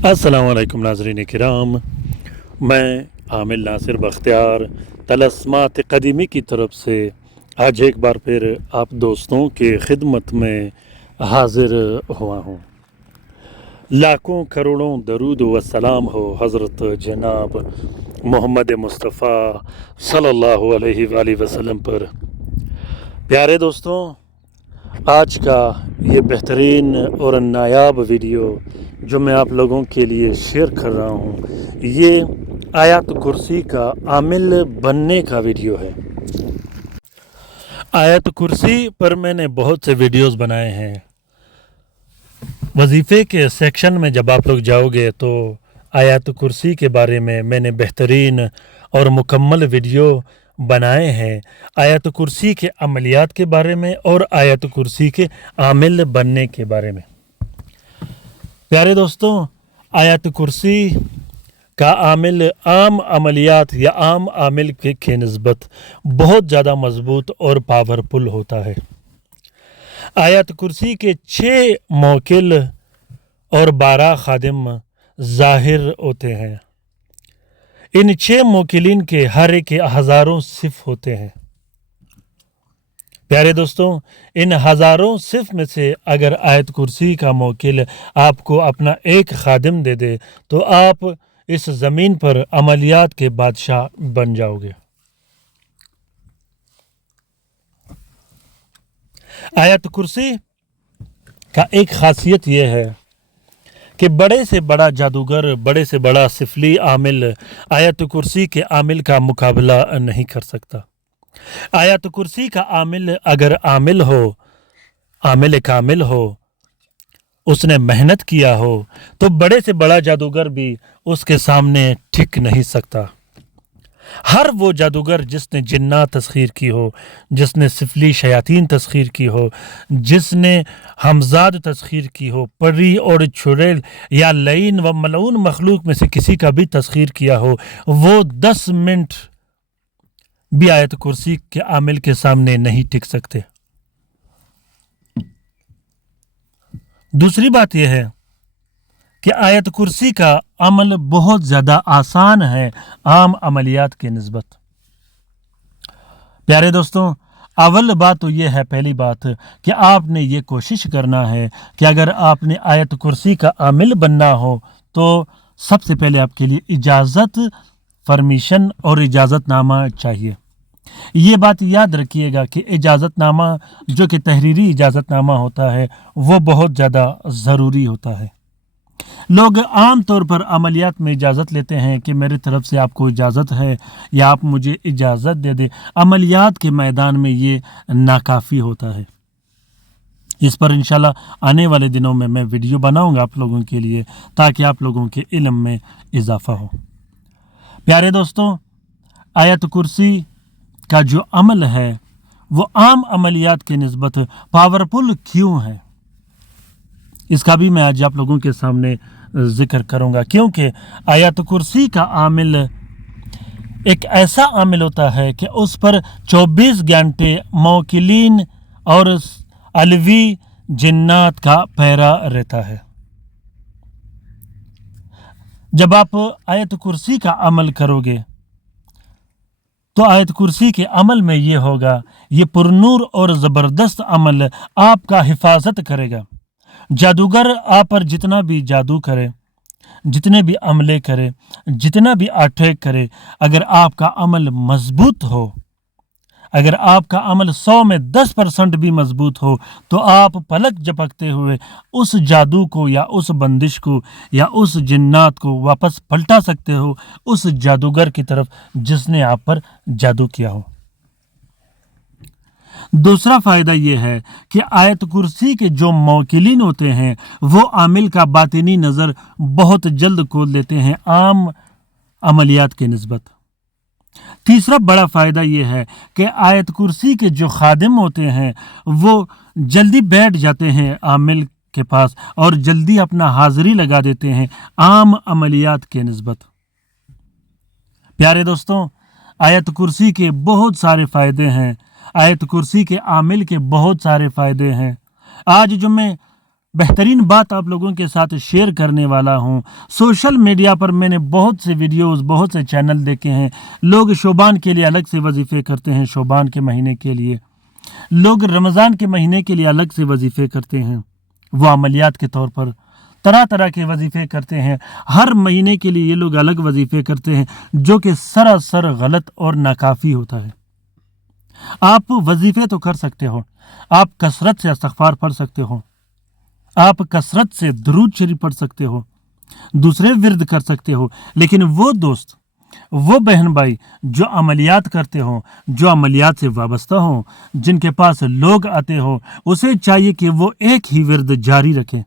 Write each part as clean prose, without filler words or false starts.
अस्सलाम वालेकुम नाज़रीन किराम, मैं आमिल नासिर बख्तियार तलस्मात क़दीमी की तरफ से आज एक बार फिर आप दोस्तों के खिदमत में हाजिर हुआ हूँ। लाखों करोड़ों दरूद व सलाम हो हज़रत जनाब मोहम्मद मुस्तफ़ा सल्लल्लाहु अलैहि वसल्लम पर। प्यारे दोस्तों, आज का ये बेहतरीन और नायाब वीडियो जो मैं आप लोगों के लिए शेयर कर रहा हूँ, ये आयत कुर्सी का आमिल बनने का वीडियो है। आयत कुर्सी पर मैंने बहुत से वीडियोस बनाए हैं। वजीफ़े के सेक्शन में जब आप लोग जाओगे तो आयत कुर्सी के बारे में मैंने बेहतरीन और मुकम्मल वीडियो बनाए हैं। आयत कुर्सी के अमलियात के बारे में और आयत कुर्सी के आमिल बनने के बारे में। प्यारे दोस्तों, आयत कुर्सी का आमिल आम अमलियात या आम आमिल के निस्बत बहुत ज़्यादा मजबूत और पावरफुल होता है। आयत कुर्सी के 6 मौकिल और 12 खादिम ज़ाहिर होते हैं। इन 6 मोकिलीन के हर एक के हज़ारों सिफ होते हैं। प्यारे दोस्तों, इन हज़ारों सिफ में से अगर आयत कुर्सी का मोकिल आपको अपना एक खादिम दे दे तो आप इस ज़मीन पर अमलियात के बादशाह बन जाओगे। आयत कुर्सी का एक खासियत यह है कि बड़े से बड़ा जादूगर, बड़े से बड़ा सिफली आमिल आयत कुर्सी के आमिल का मुकाबला नहीं कर सकता। आयत कुर्सी का आमिल अगर आमिल हो, आमिल कामिल हो, उसने मेहनत किया हो, तो बड़े से बड़ा जादूगर भी उसके सामने टिक नहीं सकता। हर वो जादूगर जिसने जिन्नात तस्खीर की हो, जिसने सिफली शयातीन तस्खीर की हो, जिसने हमजाद तस्खीर की हो, परी और चुड़ैल या लईन व मलऊन मखलूक में से किसी का भी तस्खीर किया हो, वो 10 मिनट भी आयत कुर्सी के आमिल के सामने नहीं टिक सकते। दूसरी बात यह है कि आयत कुर्सी का अमल बहुत ज़्यादा आसान है आम अमलियात के निस्बत। प्यारे दोस्तों, अव्वल बात तो यह है, पहली बात कि आपने ये कोशिश करना है कि अगर आपने आयत कुर्सी का आमिल बनना हो तो सबसे पहले आपके लिए इजाज़त, परमिशन और इजाज़तनामा चाहिए। ये बात याद रखिएगा कि इजाज़तनामा जो कि तहरीरी इजाज़तनामा होता है वो बहुत ज़्यादा ज़रूरी होता है। लोग आम तौर पर अमलियात में इजाज़त लेते हैं कि मेरी तरफ से आपको इजाज़त है या आप मुझे इजाज़त दे दें। अमलियात के मैदान में ये नाकाफ़ी होता है। इस पर इंशाल्लाह आने वाले दिनों में मैं वीडियो बनाऊंगा आप लोगों के लिए, ताकि आप लोगों के इल्म में इजाफ़ा हो। प्यारे दोस्तों, आयत कुर्सी का जो अमल है वो आम अमलियात के निस्बत पावरफुल क्यों है, इसका भी मैं आज आप लोगों के सामने जिक्र करूंगा। क्योंकि आयत कुर्सी का आमिल एक ऐसा आमिल होता है कि उस पर 24 घंटे मौकिलीन और अलवी जिन्नात का पहरा रहता है। जब आप आयत कुर्सी का अमल करोगे तो आयत कुर्सी के अमल में ये होगा, ये पुरनूर और ज़बरदस्त अमल आपका हिफाजत करेगा। जादूगर आप पर जितना भी जादू करे, जितने भी अमले करे, जितना भी अटैक करे, अगर आपका अमल मजबूत हो, अगर आपका अमल 100 में 10% भी मजबूत हो, तो आप पलक झपकते हुए उस जादू को या उस बंदिश को या उस जिन्नात को वापस पलटा सकते हो उस जादूगर की तरफ जिसने आप पर जादू किया हो। दूसरा फ़ायदा यह है कि आयत कुर्सी के जो मौकिलीन होते हैं वो आमिल का बातिनी नज़र बहुत जल्द खोल देते हैं आम अमलियात के निस्बत। तीसरा बड़ा फ़ायदा यह है कि आयत कुर्सी के जो खादिम होते हैं वो जल्दी बैठ जाते हैं आमिल के पास और जल्दी अपना हाज़िरी लगा देते हैं आम अमलियात के निस्बत। प्यारे दोस्तों, आयत कुर्सी के बहुत सारे फ़ायदे हैं, आयत कुर्सी के आमिल के बहुत सारे फ़ायदे हैं। आज जो मैं बेहतरीन बात आप लोगों के साथ शेयर करने वाला हूँ। सोशल मीडिया पर मैंने बहुत से वीडियोस, बहुत से चैनल देखे हैं। लोग शोबान के लिए अलग से वजीफ़े करते हैं, शोबान के महीने के लिए। लोग रमज़ान के महीने के लिए अलग से वजीफ़े करते हैं, वो अमलियात के तौर पर तरह तरह के वजीफ़े करते हैं। हर महीने के लिए ये लोग अलग वजीफ़े करते हैं, जो कि सरासर गलत और नाकाफ़ी होता है। आप वजीफ़े तो कर सकते हो, आप कसरत से इस्तग़फ़ार पढ़ सकते हो, आप कसरत से दुरूद शरीफ पढ़ सकते हो, दूसरे विर्द कर सकते हो, लेकिन वो दोस्त, वो बहन भाई जो अमलियात करते हो, जो अमलियात से वाबस्ता हो, जिनके पास लोग आते हो, उसे चाहिए कि वो एक ही विर्द जारी रखें।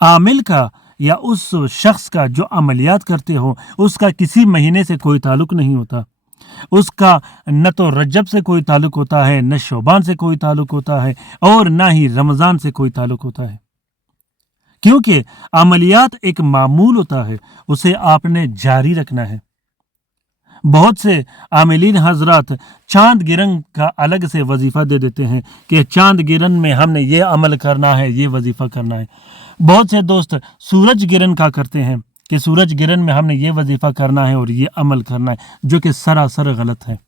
आमिल का या उस शख्स का जो अमलियात करते हो, उसका किसी महीने से कोई ताल्लुक नहीं होता। उसका न तो रजब से कोई ताल्लुक होता है, न शोबान से कोई ताल्लुक होता है, और ना ही रमज़ान से कोई ताल्लुक होता है, क्योंकि अमलियात एक मामूल होता है, उसे आपने जारी रखना है। बहुत से आमिलीन हजरात चांद गिरन का अलग से वजीफ़ा दे देते हैं कि चांद गिरन में हमने ये अमल करना है, ये वजीफ़ा करना है। बहुत से दोस्त सूरज गिरन का करते हैं कि सूरज गिरन में हमने ये वजीफ़ा करना है और ये अमल करना है, जो कि सरासर गलत है।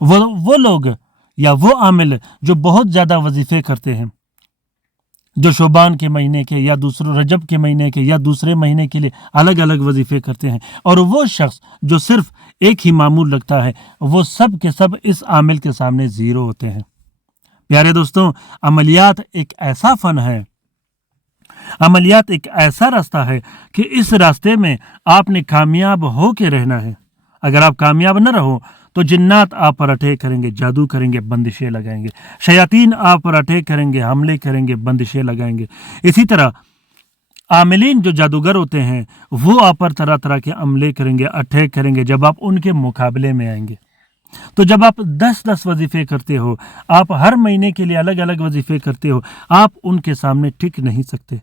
वो लोग या वो आमिल जो बहुत ज़्यादा वजीफ़े करते हैं, जो शोबान के महीने के या दूसरे रजब के महीने के या दूसरे महीने के लिए अलग अलग वजीफ़े करते हैं, और वो शख्स जो सिर्फ एक ही मामूल रखता है, वो सब के सब इस आमिल के सामने ज़ीरो होते हैं। प्यारे दोस्तों, अमलियात एक ऐसा फ़न है, अमलियात एक ऐसा रास्ता है कि इस रास्ते में आपने कामयाब हो के रहना है। अगर आप कामयाब न रहो तो जिन्नात आप पर अटैक करेंगे, जादू करेंगे, बंदिशें लगाएंगे। शयातीन आप पर अटैक करेंगे, हमले करेंगे, बंदिशें लगाएंगे। इसी तरह आमिलीन जो जादूगर होते हैं, वो आप पर तरह तरह के हमले करेंगे, अटैक करेंगे जब आप उनके मुकाबले में आएंगे। तो जब आप 10-10 वजीफ़े करते हो, आप हर महीने के लिए अलग अलग वजीफ़े करते हो, आप उनके सामने टिक नहीं सकते।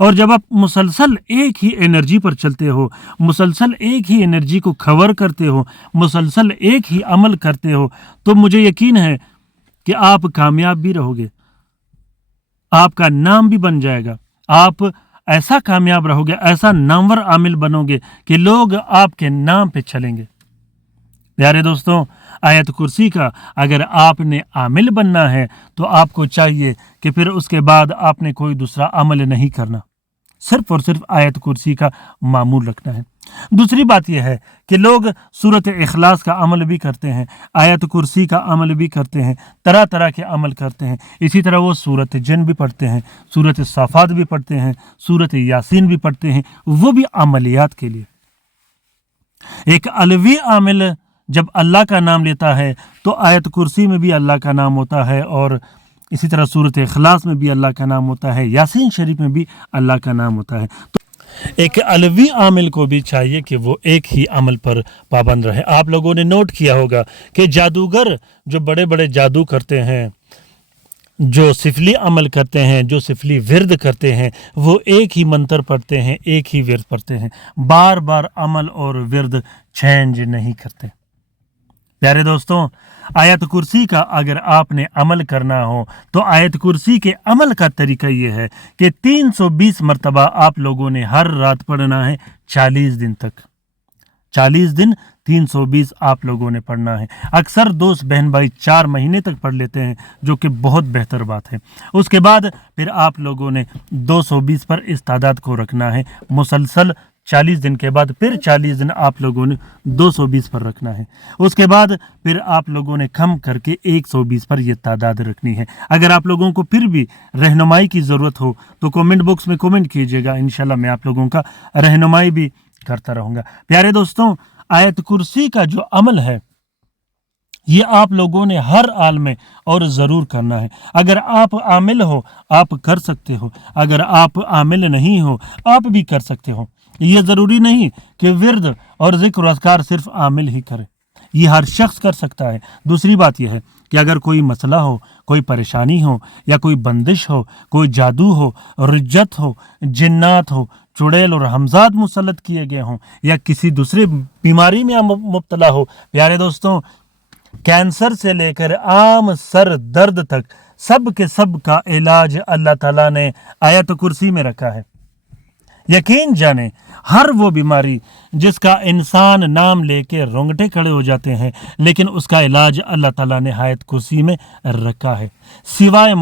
और जब आप मुसलसल एक ही एनर्जी पर चलते हो, मुसलसल एक ही एनर्जी को कवर करते हो, मुसलसल एक ही अमल करते हो, तो मुझे यकीन है कि आप कामयाब भी रहोगे, आपका नाम भी बन जाएगा। आप ऐसा कामयाब रहोगे, ऐसा नामवर आमिल बनोगे कि लोग आपके नाम पे चलेंगे। प्यारे दोस्तों, आयत कुर्सी का अगर आपने आमिल बनना है तो आपको चाहिए कि फिर उसके बाद आपने कोई दूसरा अमल नहीं करना, सिर्फ और सिर्फ आयत कुर्सी का मामूल रखना है। दूसरी बात यह है कि लोग सूरत इखलास का अमल भी करते हैं, आयत कुर्सी का अमल भी करते हैं, तरह तरह के अमल करते हैं। इसी तरह वो सूरत जिन भी पढ़ते हैं, सूरत साफात भी पढ़ते हैं, सूरत यासीन भी पढ़ते हैं, वो भी अमलियात के लिए। एक अलवी आमिल जब अल्लाह का नाम लेता है तो आयत कुर्सी में भी अल्लाह का नाम होता है, और इसी तरह सूरत इखलास में भी अल्लाह का नाम होता है, यासीन शरीफ में भी अल्लाह का नाम होता है। तो एक अलवी आमिल को भी चाहिए कि वो एक ही अमल पर पाबंद रहे। आप लोगों ने नोट किया होगा कि जादूगर जो बड़े बड़े जादू करते हैं, जो सिफली अमल करते हैं, जो सिफली विर्द करते हैं, वो एक ही मंत्र पढ़ते हैं, एक ही विर्द पढ़ते हैं, बार बार अमल और विर्द चेंज नहीं करते। प्यारे दोस्तों, आयत कुर्सी का अगर आपने अमल करना हो तो आयत कुर्सी के अमल का तरीका ये है कि 320 मरतबा आप लोगों ने हर रात पढ़ना है, 40 दिन तक। 40 दिन 320 आप लोगों ने पढ़ना है। अक्सर दोस्त बहन भाई 4 महीने तक पढ़ लेते हैं, जो कि बहुत बेहतर बात है। उसके बाद फिर आप लोगों ने 220 पर इस तादाद को रखना है मुसलसल। 40 दिन के बाद फिर 40 दिन आप लोगों ने 220 पर रखना है। उसके बाद फिर आप लोगों ने कम करके 120 पर यह तादाद रखनी है। अगर आप लोगों को फिर भी रहनुमाई की ज़रूरत हो तो कमेंट बॉक्स में कमेंट कीजिएगा, इंशाल्लाह मैं आप लोगों का रहनुमाई भी करता रहूँगा। प्यारे दोस्तों, आयत कुर्सी का जो अमल है ये आप लोगों ने हर हाल में और ज़रूर करना है। अगर आप आमिल हो आप कर सकते हो, अगर आप आमिल नहीं हो आप भी कर सकते हो। ये ज़रूरी नहीं कि विर्द और ज़िक्र अज़कार सिर्फ आमिल ही करे, ये हर शख्स कर सकता है। दूसरी बात यह है कि अगर कोई मसला हो, कोई परेशानी हो, या कोई बंदिश हो, कोई जादू हो, रिज्जत हो, जिन्नात हो, चुड़ैल और हमजाद मुसल्लत किए गए हों, या किसी दूसरे बीमारी में मुब्तला हो, प्यारे दोस्तों कैंसर से लेकर आम सर दर्द तक सब के सब का इलाज अल्लाह ताला ने आयत कुर्सी में रखा है। यकीन जाने हर वो बीमारी जिसका इंसान नाम लेके रोंगटे खड़े हो जाते हैं, लेकिन उसका इलाज अल्लाह ताला ने आयत कुर्सी में रखा है। सिवाय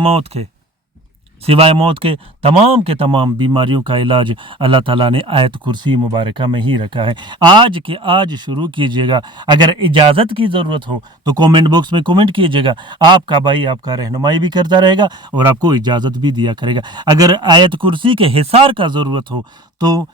मौत के तमाम बीमारियों का इलाज अल्लाह ताला ने आयत कुर्सी मुबारका में ही रखा है। आज के आज शुरू कीजिएगा। अगर इजाज़त की ज़रूरत हो तो कमेंट बॉक्स में कमेंट कीजिएगा। आपका भाई आपका रहनुमाई भी करता रहेगा और आपको इजाज़त भी दिया करेगा। अगर आयत कुर्सी के हिसार का ज़रूरत हो तो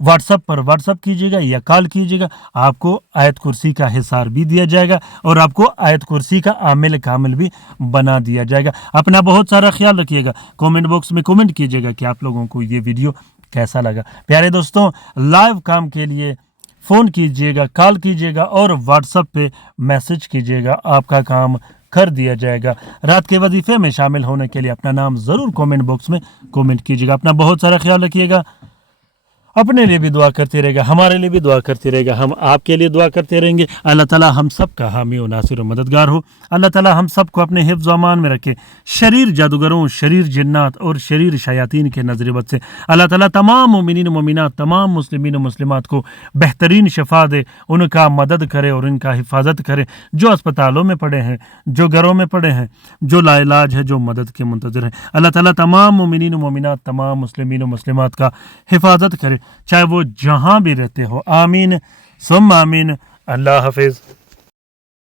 व्हाट्सएप पर व्हाट्सएप कीजिएगा या कॉल कीजिएगा, आपको आयत कुर्सी का हिसार भी दिया जाएगा और आपको आयत कुर्सी का आमिल कामिल भी बना दिया जाएगा। अपना बहुत सारा ख्याल रखिएगा। कमेंट बॉक्स में कमेंट कीजिएगा कि आप लोगों को ये वीडियो कैसा लगा। प्यारे दोस्तों, लाइव काम के लिए फ़ोन कीजिएगा, कॉल कीजिएगा और व्हाट्सएप पे मैसेज कीजिएगा, आपका काम कर दिया जाएगा। रात के वजीफे में शामिल होने के लिए अपना नाम ज़रूर कमेंट बॉक्स में कमेंट कीजिएगा। अपना बहुत सारा ख्याल रखिएगा। अपने लिए भी दुआ करते रहेगा, हमारे लिए भी दुआ करते रहेगा, हम आपके लिए दुआ करते रहेंगे। अल्लाह ताला हम सब का हामी और नासिर और मददगार हो। अल्लाह ताला हम सब को अपने हिफ्ज़ व अमान में रखे, शरीर जादूगरों, शरीर जिन्नात और शरीर शयातीन के नज़र बद से। अल्लाह ताला तमाम मोमिनीन मोमिनात, तमाम मुस्लिमीन और मुस्लिमात को बेहतरीन शफा दे, उनका मदद करे और उनका हिफाजत करे। जो अस्पतालों में पड़े हैं, जो घरों में पड़े हैं, जो लाइलाज है, जो मदद के मुंतज़िर हैं, अल्लाह ताला तमाम मोमिनीन मोमिनात, तमाम मुस्लिमीन और मुस्लिमात का हिफाजत करे, चाहे वो जहाँ भी रहते हो। आमीन सुम्मा आमीन। अल्लाह हाफिज़।